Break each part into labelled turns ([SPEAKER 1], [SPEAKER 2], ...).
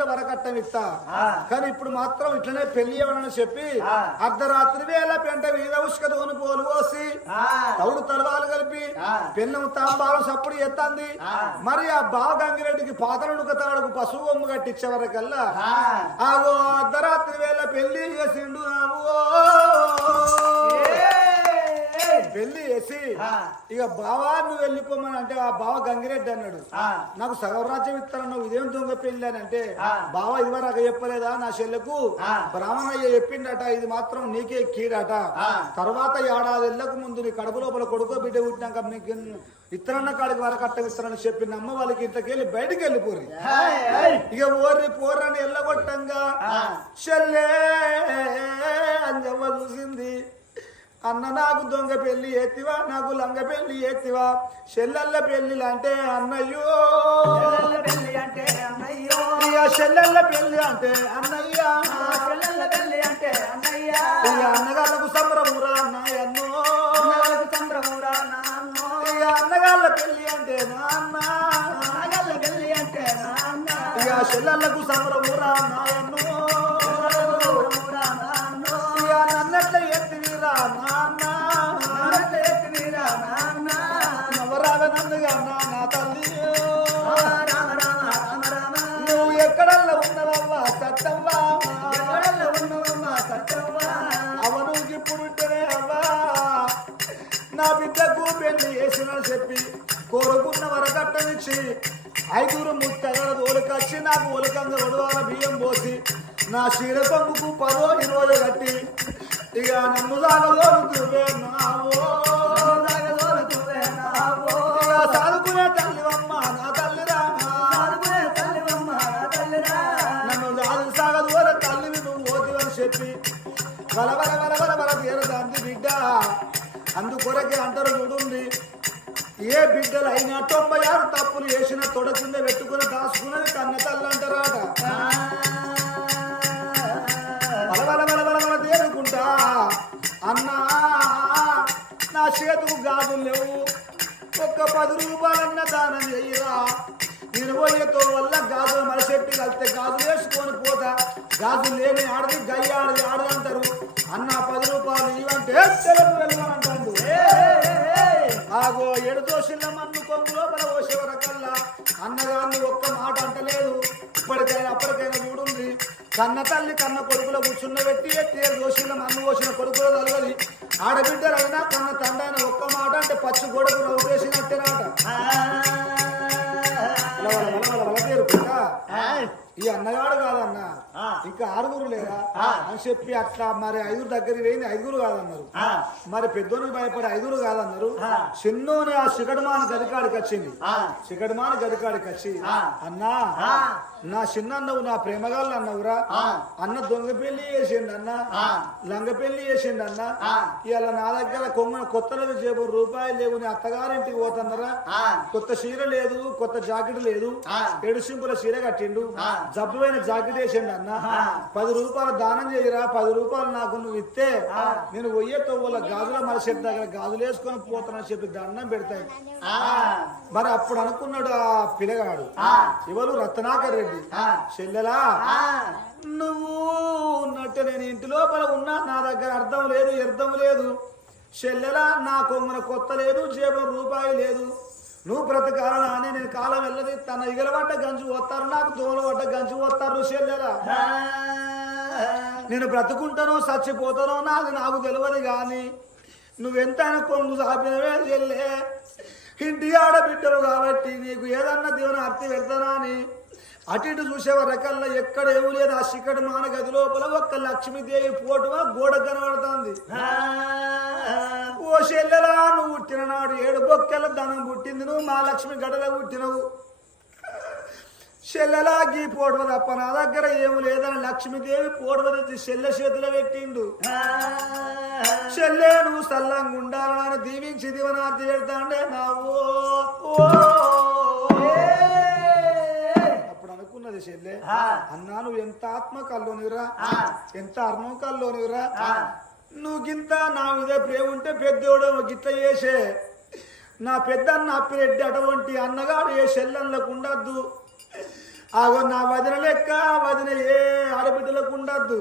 [SPEAKER 1] తప్పకుండా వరకట్టం ఇస్తా. కానీ ఇప్పుడు మాత్రం ఇట్లనే పెళ్ళి ఇవ్వాలని చెప్పి. అర్ధరాత్రి వేళ పెంట మీద ఉష్కతోని పోలు పోసి. తౌడు తలవాలు కలిపి. పెన్నం తాంబారం సప్పుడు ఎత్తంది. మరి ఆ బావ గంగిరెడ్డికి పాతలుడుక తాడుకు పశువు బొమ్మ కట్టించే వరకల్లా. ఆగో అర్ధరాత్రి వేళ పెళ్ళి చేసిండు. పెళ్ళి చేసి
[SPEAKER 2] ఆ.
[SPEAKER 1] ఇక బావా నువ్వు వెళ్ళిపోమని అంటే ఆ బావ గంగిరెడ్డి అన్నాడు
[SPEAKER 2] ఆ.
[SPEAKER 1] నాకు సగవరాజ్యం ఇస్తానన్నావు ఇదేం దొంగ పెళ్ళి అని అంటే
[SPEAKER 2] ఆ.
[SPEAKER 1] బావ ఇదివరకు చెప్పలేదా నా చెల్లెకు. బ్రాహ్మణయ్య చెప్పిండట ఇది మాత్రం నీకే కీడట
[SPEAKER 2] ఆ.
[SPEAKER 1] తర్వాత ఏడాది ఎళ్ళకు ముందు నీ కడుపు లోపల కొడుకో బిడ్డ పుట్టినాక నీకు ఇత్తరన్న కాడికి వరకు అట్ట ఇస్తారని చెప్పిన అమ్మ వాళ్ళకి ఇంతకెళ్ళి బయటికి వెళ్ళిపోరు. ఇక ఓర్రి పోరని ఎల్లగొట్టంగా
[SPEAKER 2] ఆ.
[SPEAKER 1] చెల్లే అంజవ్వ చూసింది అన్న నాకు దొంగ పెళ్ళి ఎత్తివా నాకు లంగ పెళ్ళి ఎత్తివా? చెల్లెళ్ళ పెళ్ళి అంటే అన్నయ్యో
[SPEAKER 2] పెళ్ళి అంటే అన్నయ్యో.
[SPEAKER 1] ఇక చెల్లెళ్ళ పెళ్ళి అంటే అన్నయ్య.
[SPEAKER 2] చెల్లెళ్ళ పెళ్ళి అంటే అన్నయ్య.
[SPEAKER 1] ఇక అన్నగాళ్ళకు సంబరమురా అన్నయ్యన్నో
[SPEAKER 2] అన్నగాళ్ళకు సంభ్రమురా నాన్నో.
[SPEAKER 1] ఇక అన్నగాళ్ళ పెళ్ళి అంటే నాన్న.
[SPEAKER 2] అన్నగాళ్ళ పెళ్ళి అంటే నాన్న.
[SPEAKER 1] ఇక చెల్లెళ్ళకు సంబరమురా నాయన్నో ఐదుగురు ముత్తగల తోలుకొచ్చి నాకు ఒలకంగా ఒడవాల బియ్యం పోసి నా శిరపంపుకు పదో ఇరవై కట్టి ఇక నన్ను దాగదోలు దువ్వే చేతుకు గాజులు లేవు. ఒక్క పది రూపాయలన్న దానం చెయ్యరా నేను పోయేతో వల్ల గాజులు మలసెట్టి కలిస్తే గాజులు వేసుకొని పోతా. గాజులు లేని ఆడది గయ్య ఆడది ఆడది అంటారు. అన్న పది రూపాయలు ఇవంటే సెలవు వెళ్ళమంటాడు. ఆగో దోషుల మన్ను కొంగు లోపల పోసేవరకల్లా అన్నగాన్ని ఒక్క మాట అంటలేదు. ఇప్పటికైనా అప్పటికైనా కన్న తల్లి కన్న కొడుకుల కూర్చున్న పెట్టి ఎత్తి దోషుల మన్ను పోసిన కొడుకుల తలగది ఆడబిడ్డలైనా కన్న తండ్రైన ఒక్క మాట అంటే పచ్చి గొడకు రౌకేసినట్టేనాట ఈ అన్నగాడు కాదన్న. ఇంకా ఆరుగురు
[SPEAKER 2] ఆ.
[SPEAKER 1] అని చెప్పి అట్లా మరి ఐదుగురు దగ్గరికి పోయింది ఐదుగురు కాదన్నారు. మరి పెద్దోనికి భయపడి ఐదుగురు కాదన్నారు. చిన్నోని ఆ శిఖడమాన గదికాడికి వచ్చింది. శిఖడమాన గదికాడికి వచ్చి. అన్నా. నా చిన్న అన్నవు నా ప్రేమగాళ్ళు అన్నవురా. అన్న దొంగ పెళ్ళి చేసిండు అన్న. లంగ పెళ్ళి చేసిండు అన్న. ఇలా నా దగ్గర కొమ్మ కొత్తలకు చేపు రూపాయలు లేవు నీ అత్తగారింటికి పోతున్నారా? కొత్త చీర లేదు కొత్త జాకెట్ లేదు
[SPEAKER 2] ఆ.
[SPEAKER 1] ఏడు సింపుల చీర కట్టిండు. జబ్బుమైన జాకెట్ వేసిండు అన్న పది రూపాయలు దానం చేయరా పది రూపాయలు నాకు నువ్వు ఇస్తే నేను పోయే తోవుల గాజుల మలసెట్ దగ్గర గాజులు వేసుకొని పోతానని చెప్పి దండం పెడతాయి. మరి అప్పుడు అనుకున్నాడు ఆ పిల్లగాడు. ఎవరు? రత్నాకర్ రెడ్డి. చెల్లెలా? నువ్వు ఉన్నట్టు నేను ఇంటి లోపల ఉన్నా నా దగ్గర అర్థం లేదు అర్థం లేదు. చెల్లెలా నా కొంగున కొత్త లేదు జేబు రూపాయి లేదు. నువ్వు బ్రతకాలని నేను కాలం వెళ్ళది తన ఇగలబడ్డ గంజు పోతారు నాకు దోమల పడ్డ గంజు పోతారు చెల్లెలా? నేను బ్రతుకుంటానో చచ్చిపోతానో నాది నాకు తెలియదు కానీ నువ్వెంతైనా కొంగు సాపినవే చెల్లే. ఇంటి ఆడబిడ్డలు కాబట్టి నీకు ఏదన్నా దేవుని అర్థి పెడతానా అని అటు ఇటు చూసే రకల్లా ఎక్కడ ఏమి లేదు. ఆ శిఖడు మాన గది లోపల ఒక్క లక్ష్మీదేవి పోటువా గోడ కనబడుతుంది. ఓ చెల్లెలా నువ్వు పుట్టిన నాడు ఏడు బొక్కెల ధనం పుట్టింది. నువ్వు మా లక్ష్మి గడల పుట్టినవు. చెల్లెలా గీ పోటవ తప్ప నా దగ్గర ఏమి లేదని లక్ష్మీదేవి పోటవ తెచ్చి చెల్లె చేతిలో పెట్టిండు. చెల్లె నువ్వు సల్లంగా ఉండాలని దీవించి దివనార్థి పెడతాండే. నా ఓ. అనుకున్నది చెల్లె. అన్నా నువ్వు ఎంత ఆత్మ కల్లోనివిరా ఎంత అర్ణం కల్లోనివిరా నువ్వు గింత నా మీద ప్రేమ ఉంటే పెద్దోడు గిట్ట చేసే. నా పెద్దన్న అప్పిరెడ్డి అటువంటి అన్నగాడు ఏ చెల్లెళ్ళకు ఉండద్దు. ఆగో నా వదిన లెక్క వదిన ఏ ఆడబిడ్డలకు ఉండద్దు.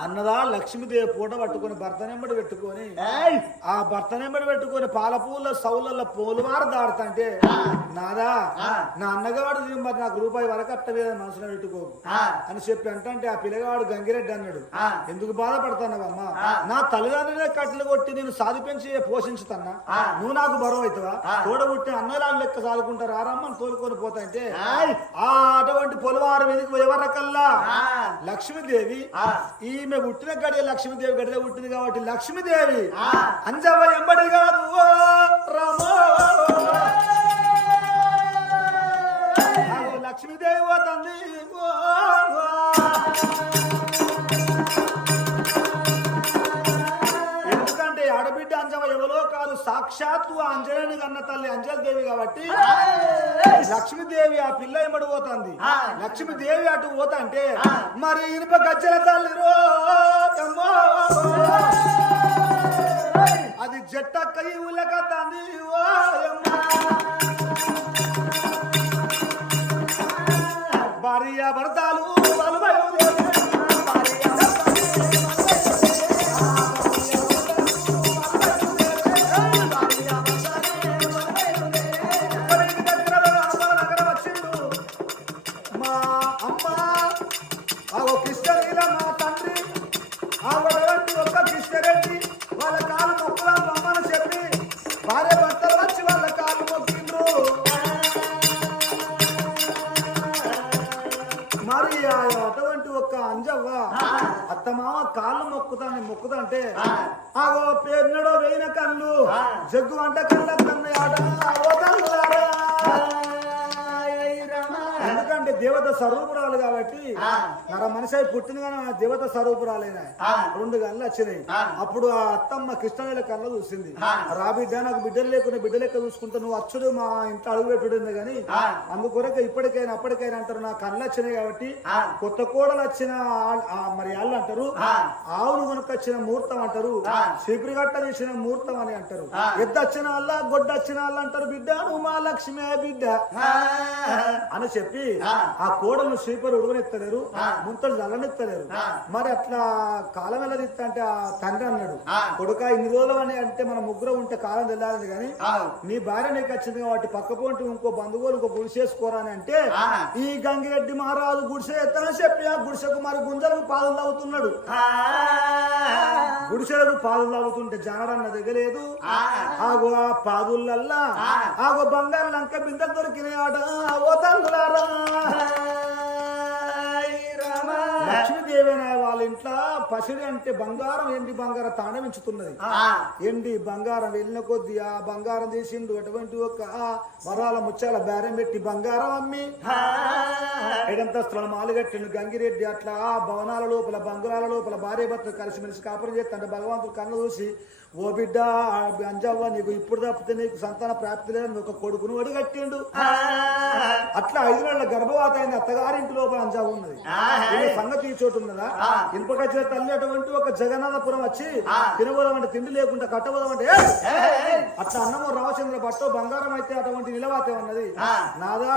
[SPEAKER 1] అన్నదా లక్ష్మీదేవి పూట పట్టుకొని భర్తనెంబడి పెట్టుకొని ఆ భర్తనెంబడి పెట్టుకొని పాలపూల సౌలల్లో పోలువారు దాడుతుంటే నాదా నా అన్నగాడు మరి నాకు రూపాయి వరకు అట్టలేదని మనసులో పెట్టుకోకు. అని చెప్పి అంటే ఆ పిల్లగాడు గంగిరెడ్డి అన్నాడు ఎందుకు బాధపడుతున్నావమ్మా నా తల్లిదండ్రులే కట్టలు కొట్టి నేను సాది పెంచి పోషించుతున్నా నువ్వు నాకు బరువు అవుతావా? తోడబుట్టి అన్నలాలు లెక్క చాలుకుంటారు ఆరమ్మని తోలుకొని పోతాంటే ఆ అటువంటి పొలవారు మీదకి ఎవరకల్లా లక్ష్మీదేవి ఈమె పుట్టిన గడియ లక్ష్మీదేవి గడియ పుట్టింది కాబట్టి లక్ష్మీదేవి. అంజవ ఎంబడి కాదు. లక్ష్మీదేవి ఓ తండ్రి ఓ, సాక్షాత్తు ఆ అంజనేయుని కన్న తల్లి అంజలదేవి కాబట్టి లక్ష్మీదేవి ఆ పిల్ల ఎంబడి పోతుంది లక్ష్మీదేవి అటు పోతంటే మరి ఇనుప గజ్జల తల్లి రో. అది జట్టక్క ఉలకతంది. భార్య భర్తలు దేవత స్వరూపురాలు కాబట్టి నర మనిషి పుట్టిన కానీ ఆ దేవత స్వరూపురాలైన రెండు కళ్ళు వచ్చినాయి. అప్పుడు ఆ అత్తమ్మ కృష్ణవేల కళ్ళ చూసింది. రా బిడ్డ నాకు బిడ్డలు లేకుండా బిడ్డ లెక్క చూసుకుంటా నువ్వు అచ్చుడు మా ఇంట్లో అడుగు పెట్టుడింది కానీ అందుకొరక ఇప్పటికైనా అప్పటికైనా అంటారు నా కళ్ళు వచ్చినాయి కాబట్టి కొత్త కోడలు వచ్చిన మరి వాళ్ళు అంటారు ఆవును కొనుకొచ్చిన ముహూర్తం అంటారు చీపురు గట్ట తీసిన ముహూర్తం అని అంటారు. ఎద్దు వచ్చిన వాళ్ళ గొడ్డ వచ్చిన వాళ్ళు అంటారు బిడ్డ నువ్వు మా లక్ష్మి బిడ్డ అని చెప్పి ఆ కోడలు శ్రీపరు ఉడవనెత్తలేరు ముంతలు జల్లనెత్తలేరు మరి అట్లా కాలం ఎలా తిత్తా అంటే ఆ తండ్రి అన్నాడు. కొడుక ఇన్ని రోజులు అని అంటే మన ముగ్గురు ఉంటే కాలం తెల్లారింది కానీ నీ భార్య నీకు వచ్చింది కాబట్టి పక్క పోంటి ఇంకో బంధువులు ఇంకో గుడిసె చేసుకోరా అని అంటే ఈ గంగిరెడ్డి మహారాజు గుడిసె ఎత్తనని చెప్పి ఆ గుడిసెకు మరి గుంజలకు పాలు తాగుతున్నాడు. గుడిసెలకు పాలు తాగుతుంటే జానడన్న దిగలేదు. ఆగో ఆ పాదులల్లా ఆగో బంగారు లంక బిందె దొరికినాయట. ఓ Rai Rama. లక్ష్మీదేవి వాళ్ళ ఇంట్లో పసిడి అంటే బంగారం ఎండి బంగారం తాండవించుతున్నది ఎండి బంగారం వెళ్ళిన కొద్ది ఆ బంగారం తీసిండు అటువంటి ఒక వరాల ముచ్చాల బేరం పెట్టి బంగారం అమ్మి. ఏడంతస్తుల మాలు కట్టిండు గంగిరెడ్డి. అట్లా ఆ భవనాల లోపల బంగారాల లోపల భార్య భర్త కలిసిమెలిసి కాపురం చేస్తాడు భగవంతుడు కన్ను చూసి ఓ బిడ్డ అంజవ్వ నీకు ఇప్పుడు తప్పితే నీకు సంతాన ప్రాప్తి లేదని ఒక కొడుకును ఒడి కట్టిండు. అట్లా ఐదు నెలల గర్భవాత అయింది అత్తగారింటి లోపల అంజావు ఉన్నది. ఈ ఈ చోటు ఉన్నదా? ఇనుపకచ్చిన తల్లి అటువంటి ఒక జగన్నాథపురం వచ్చి తినబోదాం అంటే తిండి లేకుండా కట్టబోదాం అంటే "ఏయ్!" అట్లా అన్నము రామచంద్ర పట్టు బంగారం అయితే అటువంటి నిలవాతే ఉన్నది. నాదా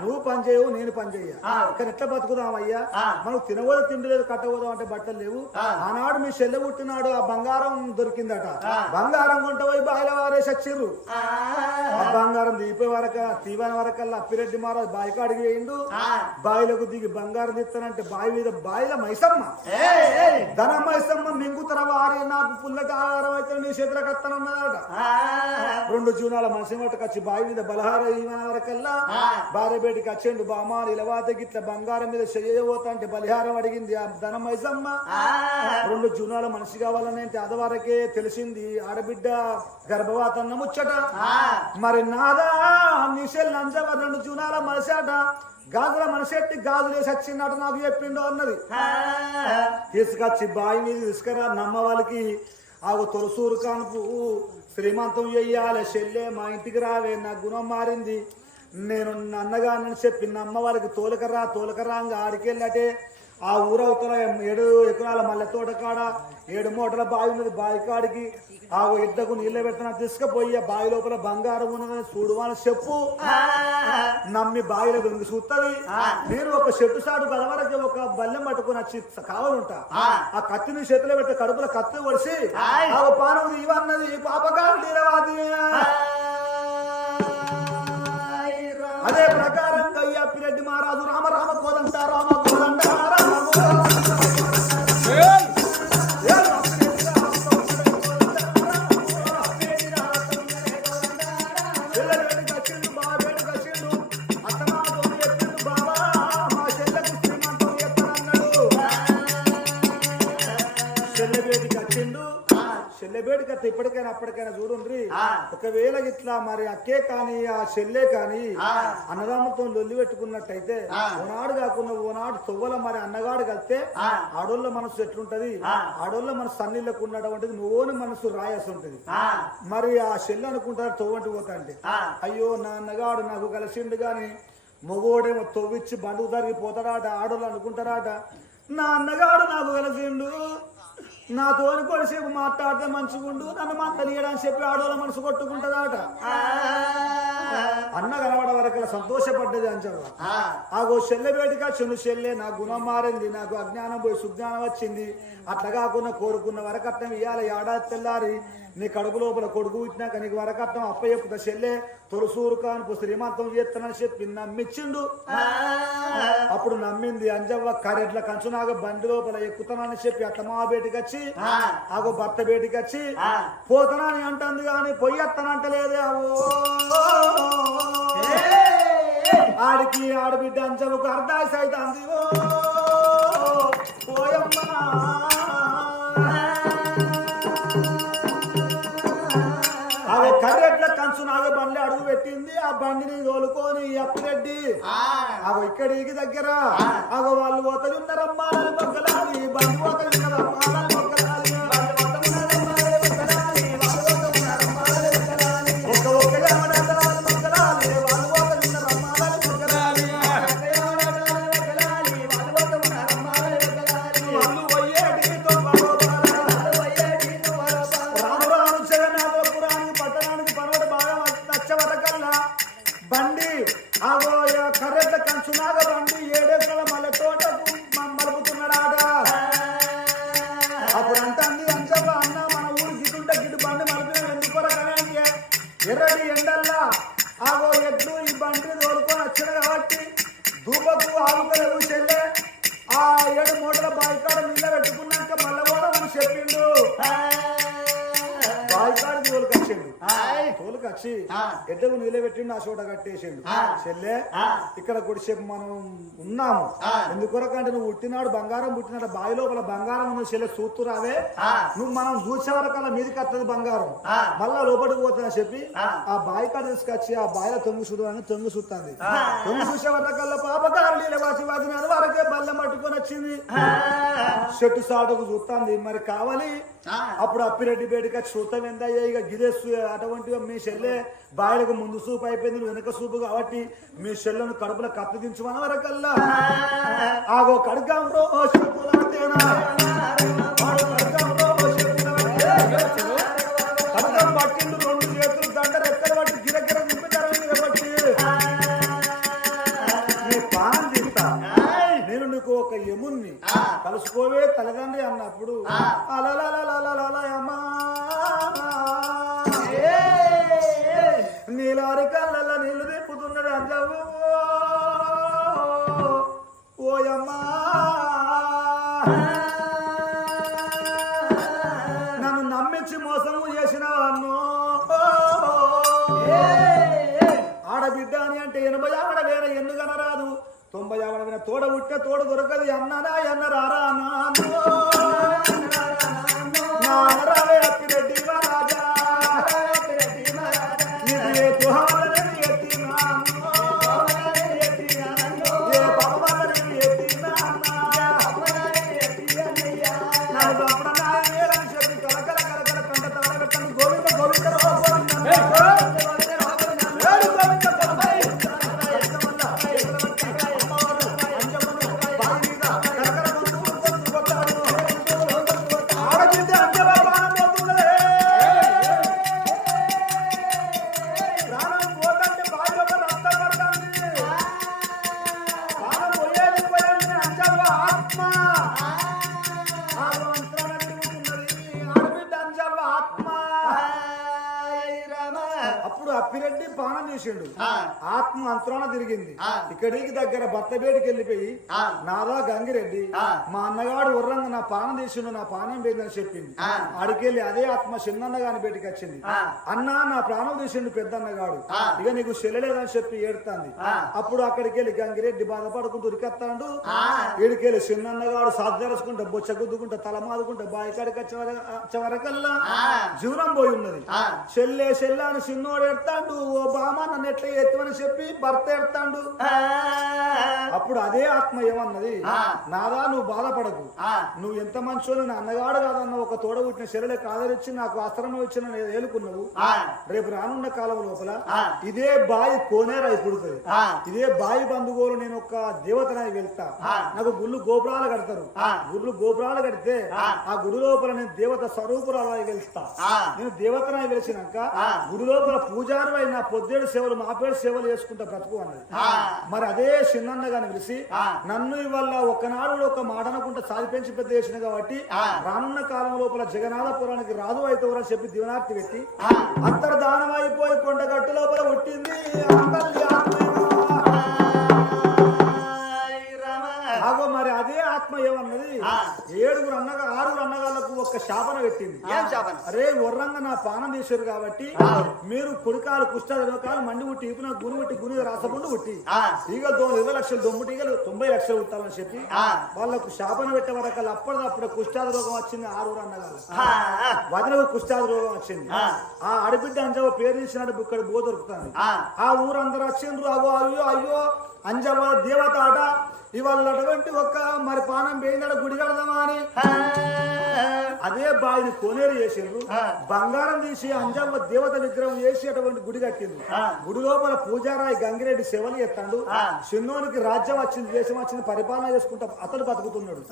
[SPEAKER 1] నువ్వు పని చేయవు నేను పని చెయ్య కానీ ఎట్లా బతుకుదాం అయ్యా? మనకు తినబోద తిండి లేదు కట్టబోదాం అంటే బట్టలు లేవు. ఆనాడు మీ చెల్లె పుట్టినాడు ఆ బంగారం దొరికిందట. బంగారం కొంట పోయి బాయిల వారేసి వచ్చిర్రు. ఆ. బంగారం దిగిపోయే వరక తీవని వరకల్లా అప్పిరెడ్డి మహారాజ్ బాయికి అడిగి వేయిండు బావిలకు దిగి బంగారం తీస్తానంటే బావి మీద బావిల మైసమ్మ. ధన మైసమ్మ మింగుతర వారి నాకు పుల్లటి ఆహారం అయితే నీ చేతులకు వస్తానన్నదట రెండు జూనాల మనిషి వచ్చి బావి మీద బలహార వరకల్లా భార్య బయటికి వచ్చిండు బామ నిలవాత గిట్ల బంగారం మీద చేయబోతా అంటే బలిహారం అడిగింది ఆ ధన మైసమ్మ. రెండు జూనాల మనిషి కావాలని అంటే అదవరకే తెలిసింది ఆడబిడ్డ గర్భవాతన్న ముచ్చట. మరి నాదా నిషేల్ నంజవ రెండు జూనాల మనిషాట గాజుల మనిషెట్టి గాజులు వచ్చిందట నాకు చెప్పిండు అన్నది. తీసుకొచ్చి బావి మీద తీసుకురా నమ్మ వాళ్ళకి ఆ తొలసూరు కానుపు. శ్రీమంతం చెయ్యాలి చెల్లె మా ఇంటికి రావే నా గుణం మారింది. నేను అన్నగానని చెప్పి నమ్మ వాళ్ళకి తోలకరా తోలకరా ఆడికెళ్ళటే ఆ ఊరవతల ఏడు ఎకరాల మల్లె తోట కాడ ఏడు మూటల బావి ఉన్నది. బావి కాడికి ఆ ఇద్దకు నీళ్ళ పెట్టిన తీసుకుపోయి బావి లోపల బంగారం ఉన్నదని చూడమని చెప్పు. నమ్మి బావిలో దొంగి చూస్తుంది నేను ఒక చెట్టు సాడు గలవరకి ఒక బల్లెం పట్టుకుని వచ్చి కావాలంటా. ఆ. కత్తిని చేతిలో పెట్టి కడుపులో కత్తి కొడిసి ఆ పానం ఇవన్నది నీరవాది అదే ప్రకారంగా ఈ అప్పిరెడ్డి మహారాజు రామ రామ కోదంట రామ. వస్తే ఇప్పటికైనా అప్పటికైనా చూడుండ్రి. ఒకవేళ ఇట్లా మరి అక్కే కానీ ఆ చెల్లె కానీ అన్నదాములతో లొల్లి పెట్టుకున్నట్టయితే ఓనాడు కాకుండా ఓనాడు తొవ్వల మరి అన్నగాడు కలిస్తే ఆడోళ్ళ మనసు ఎట్లుంటది? ఆడోళ్ళ మనసు సన్నిళ్ళకు ఉన్నటువంటిది నువ్వుని మనసు రాయాల్సి ఉంటది. మరి ఆ చెల్లె అనుకుంటారు తొవ్వంటి పోతా అంటే. అయ్యో నా అన్నగాడు నాకు కలిసిండు గాని మగోడేమో తొవ్విచ్చి బండుకు తరిగి పోతాడాట ఆడోళ్ళు అనుకుంటారాట. నా అన్నగాడు నాకు కలిసిండు. నాతోని కొడిసేపు మాట్లాడితే మంచిగుండు. నన్ను మందలియడానికి చెప్పి ఆడోళ్ళ మనసు కొట్టుకుంటుందాట. అన్న కనబడ వరకు సంతోషపడ్డది అని చెప్ప. ఆగో చెల్లెబేటిగా చెను చెల్లె నా గుణం మారింది నాకు అజ్ఞానం పోయి సుజ్ఞానం వచ్చింది. అట్లా కాకుండా కోరుకున్న వరకట్నం ఇయ్యాలి ఏడాది తెల్లారి నీ కడుపు లోపల కొడుకు పుట్టినాక నీకు వరకట్నం అప్ప చెప్పుతా చెల్లె తొలసూరు కానుపు శ్రీమంతం చేస్తానని చెప్పి నమ్మిచ్చిండు అప్పుడు నమ్మింది అంజవ్వ కరెట్ల కంచునాగ బండి లోపల ఎక్కుతానని చెప్పి అట్ల మా బేటికి వచ్చి ఆగో భర్త బేటికి వచ్చి పోతానని అంటుంది కానీ పొయ్యత్తనంటలేదే అవో ఆడికి ఆడబిడ్డ అర్ధాయిస్ అవుతుంది ఓ పోయమ్మా ఆ బండిని తోలుకొని ఈ అప్పిరెడ్డి. అవి ఇక్కడికి దగ్గర. అగో వాళ్ళు పోతలు ఉన్నారమ్మా మొక్కలాలి బండి పోతలు దూపకు ఆగుతలేవు చెల్లె ఆ ఏడు మూటల బాయికాడ నీళ్ళ పెట్టుకున్నాక మళ్ళీ కూడా మనం చెప్పిండు. బాయికాడ తోలుకొచ్చిండు తోలుకొచ్చి ఎడ్డకు నీళ్ళ పెట్టిండు ఆ. చోట కట్టేసిండు. చెల్లె ఇక్కడ కొడిసేపు మనం ఉన్నాము. ఎందుకొరకంటే నువ్వు పుట్టినాడు బంగారం పుట్టినాడు బావి లోపల బంగారం ఉన్న చెల్లె చూస్తురావే నువ్వు మనం చూసే వరకల్లా మీదకి వస్తుంది బంగారం. మళ్ళా లోపలికి పోతుందని చెప్పి ఆ. బావి కాడ తీసుకొచ్చి ఆ బావిలో తొంగి చూడు అని తొంగి చూస్తుంది తొంగి చూసే వరకల్లా పాపకారు వరకే బల్లెం పట్టుకొని వచ్చింది. చెట్టు సాటుకు చూస్తుంది మరి కావాలి? అప్పుడు అప్పిరెడ్డి బేడికి చూస్తాం ఏందయ్యా ఇక గిదే సు- అటువంటిగా మీ చెల్లె బాయలకు ముందు సూపు అయిపోయింది వెనక సూపు కాబట్టి మీ చెల్లెను కడుపులో కత్తి దించమని వరకల్లా. ఆగో పట్టిండు రెండు చేతులు దండ రెక్కలు పట్టి గిరగిర నింపుతారని బట్టి నీ పానం తీస్తా నేను నీకు ఒక యముణ్ణి. కలుసుకోవే తలదండ్రి అన్నప్పుడు. అలలలలలలలయమ్మా. నీలారి కళ్ళ నీళ్ళు తిప్పుతున్నది అంజవు ఓయమ్మా. నన్ను నమ్మించి మోసం చేసిన అన్నో. ఆడబిడ్డ అని అంటే ఎనభై ఆవిడ వేర ఎందుకనరాదు? తొంభై ఆవిడ వేర తోడ ఉట్టే తోడ దొరకదు. అన్ననా అన్న. రారా నాన్నో. అప్పిరెడ్డి పానం చేసిండు. ఆత్మ అంతరాన తిరిగింది. ఇక్కడికి దగ్గర బత్తబేటికి వెళ్ళిపోయి. నాదా గంగిరెడ్డి. మా అన్నగాడు ఉర్రంగా నా పానం తీసిండు నా పానం పోయిందని చెప్పింది
[SPEAKER 2] ఆ.
[SPEAKER 1] ఆడికెళ్ళి అదే ఆత్మ చిన్నన్న గాని బయటికి వచ్చింది. అన్న నా ప్రాణం తీసిండు పెద్దన్నగాడు. ఇక నీకు చెల్లలేదని చెప్పి ఏడుతాంది. అప్పుడు అక్కడికి వెళ్ళి గంగిరెడ్డి బాధపడుకుంటూ ఉరికెత్తాడు
[SPEAKER 2] ఆ.
[SPEAKER 1] ఈడికెళ్ళి చిన్నన్నగాడు సాధ్యరసుకుంటా బొచ్చ గుద్దుకుంటా తల మాదుకుంటా బాయి కాడికి వచ్చే వర- వచ్చే వరకల్లా. జీవనం పోయి ఉన్నది. చెల్లె చెల్లె అని చిన్నోడు ఎడతాడు ఓ బామ నన్ను ఎట్లా ఎత్తుమని చెప్పి భర్త ఎడతాడు. అప్పుడు అదే ఆత్మ ఏమన్నది. నాదా నువ్వు బాధపడకు. నువ్వు ఎంత మంచోని నా అన్నగాడు కాదన్న ఒక తోడ పుట్టిన చెల్లెలకు ఆదరించి నాకు ఆశ్రమం ఇచ్చిన నేను ఏలుకున్నావు. రేపు రానున్న కాలం లోపల. ఇదే బాయి కోనేరా పుడుతుంది
[SPEAKER 2] ఆ.
[SPEAKER 1] ఇదే బాయి బంధుగోలు నేను ఒక దేవతనాయి వెళ్తా. నాకు గుళ్ళు గోపురాలు కడతారు
[SPEAKER 2] ఆ.
[SPEAKER 1] గుళ్ళు గోపురాలు కడితే
[SPEAKER 2] ఆ.
[SPEAKER 1] గుడి లోపల నేను దేవత స్వరూపురాలు వెళ్తా. నేను దేవతనాయి వెలిసినాక
[SPEAKER 2] ఆ.
[SPEAKER 1] గుడి లోపల పూజారు అయిన పొద్దేడు సేవలు మాపేడు సేవలు చేసుకుంటా బ్రతుకు అన్నది. మరి అదే చిన్నన్న గాని పిలిచి. నన్ను ఇవాళ ఒక్కనాడు కూడా ఒక మాట అనకుండా సాది పెంచి పెద్ద చేసిన కాబట్టి. రానున్న కాలం లోపల జగన్నాథపురానికి రాదు అవుతావని చెప్పి దివనార్తి పెట్టి. అంతర్ధానం అయిపోయి కొండగట్టు లోపల పుట్టింది ఏడుగురు అన్నగా ఆరుగురు అన్నగాళ్ళకు ఒక శాపన పెట్టింది? అరే ఉర్రంగా నా పానం చేశారు కాబట్టి. మీరు కుడికాలు కుష్టాలు మండి పుట్టి ఇప్పుడు నాకు గుని పుట్టి గుని రాసపుండు పుట్టి దో ఇరవై లక్షలు దొమ్ము ఈగలు తొంభై లక్షలు పుట్టాలని చెప్పి. వాళ్ళకు శాపన పెట్టే వరకు అప్పటిదప్పుడు కుష్టాది రోగం వచ్చింది ఆరుగురు అన్నగారు
[SPEAKER 2] ఆ.
[SPEAKER 1] వదలకు కుష్టాది రోగం వచ్చింది
[SPEAKER 2] ఆ.
[SPEAKER 1] అడిబిడ్డ అంజవ పేరు తీసినట్టు ఇక్కడ బో దొరుకుతుంది
[SPEAKER 2] ఆ.
[SPEAKER 1] ఊరందరూ వచ్చిండ్రు అగో అయ్యో అయ్యో అంజవ దేవత ఆట ఇవాళ అటువంటి ఒక్క మరి పానం పోయిందట గుడి కడదామా అని. అదే బావిని కోనేరు చేసిండ్రు. బంగారం తీసి అంజమ్మ దేవత విగ్రహం చేసి అటువంటి గుడి కట్టిండ్రు. గుడి లోపల పూజారాయి గంగిరెడ్డి సేవలు ఎత్తాడు. చిన్నోనికి రాజ్యం వచ్చింది దేశం వచ్చింది పరిపాలన చేసుకుంటా అతడు బతుకుతున్నాడు.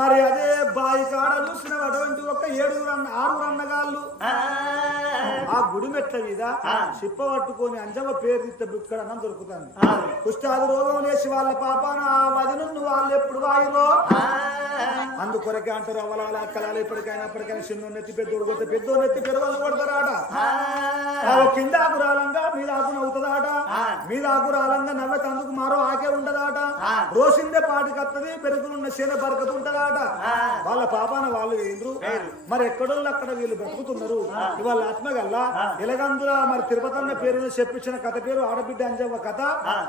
[SPEAKER 1] మరి అదే బావి కాడ చూసిన అటువంటి ఒక ఏడుగురు అన్న ఆరుగురు అన్నగాళ్ళు
[SPEAKER 2] ఆ.
[SPEAKER 1] గుడి మెట్ల మీద. చిప్ప పట్టుకొని అంజమ్మ పేరు తీస్తే బుక్కడ అన్నం దొరుకుతుంది
[SPEAKER 2] ఆవ్.
[SPEAKER 1] కుష్టాది రోగం లేచి వాళ్ళ పాపాన ఆ వదిను వాళ్ళు ఎప్పుడు వాయిలో. అందుకొరకే అంటారు అవలాల అక్కలాలు ఇప్పటికైనా అప్పటికైనా చిన్న నెత్తి పెద్దోడు కొడితే పెద్దోడు నెత్తి పెద్దవాళ్ళు కొడతారాట. కింద ఆకు రాలంగా మీద ఆకు నవ్వుతుందాట. మీద ఆకు రాలంగా నవ్వక అందుకు మారో ఆకే ఉండదాట.
[SPEAKER 2] ఆ.
[SPEAKER 1] రోసిందే పాటికి వస్తుంది పెరుగుతున్న శీల బరకత ఉంటదాట. వాళ్ళ పాపాన వాళ్ళు ఏంద్రు? మరి ఎక్కడోళ్ళు అక్కడ వీళ్ళు బ్రతుకుతున్నారు? ఇవాళ ఆత్మగల్లా? ఇలగందుల మరి తిరుపతి అన్న పేరు చెప్పించిన కథ పేరు ఆడబిడ్డ అంజవ్వ కథ.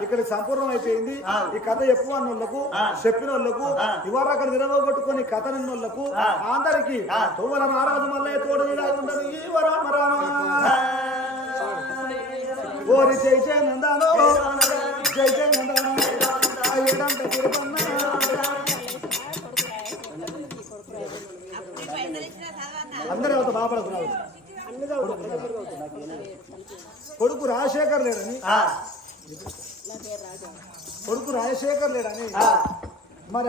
[SPEAKER 1] ఇక్కడ సంపూర్ణం అయిపోయింది ఈ కథ చెప్పు అన్నోళ్ళకు చెప్పిన వాళ్ళకు ఇవాళ అక్కడ కథ నిన్నోళ్ళకు అందరికి తోవల నారాజు మల్లయ్య తోడు ఇలా ఉండదు. ఈ వరామ రామ. ఓరి జై జై నందానో జై జై నందానో అయ్యడంత తిరుపన్న. అందరూ అవుతా బాపడకున్నావు కొడుకు రాజశేఖర్ లేడని. కొడుకు రాజశేఖర్ లేడని. మరి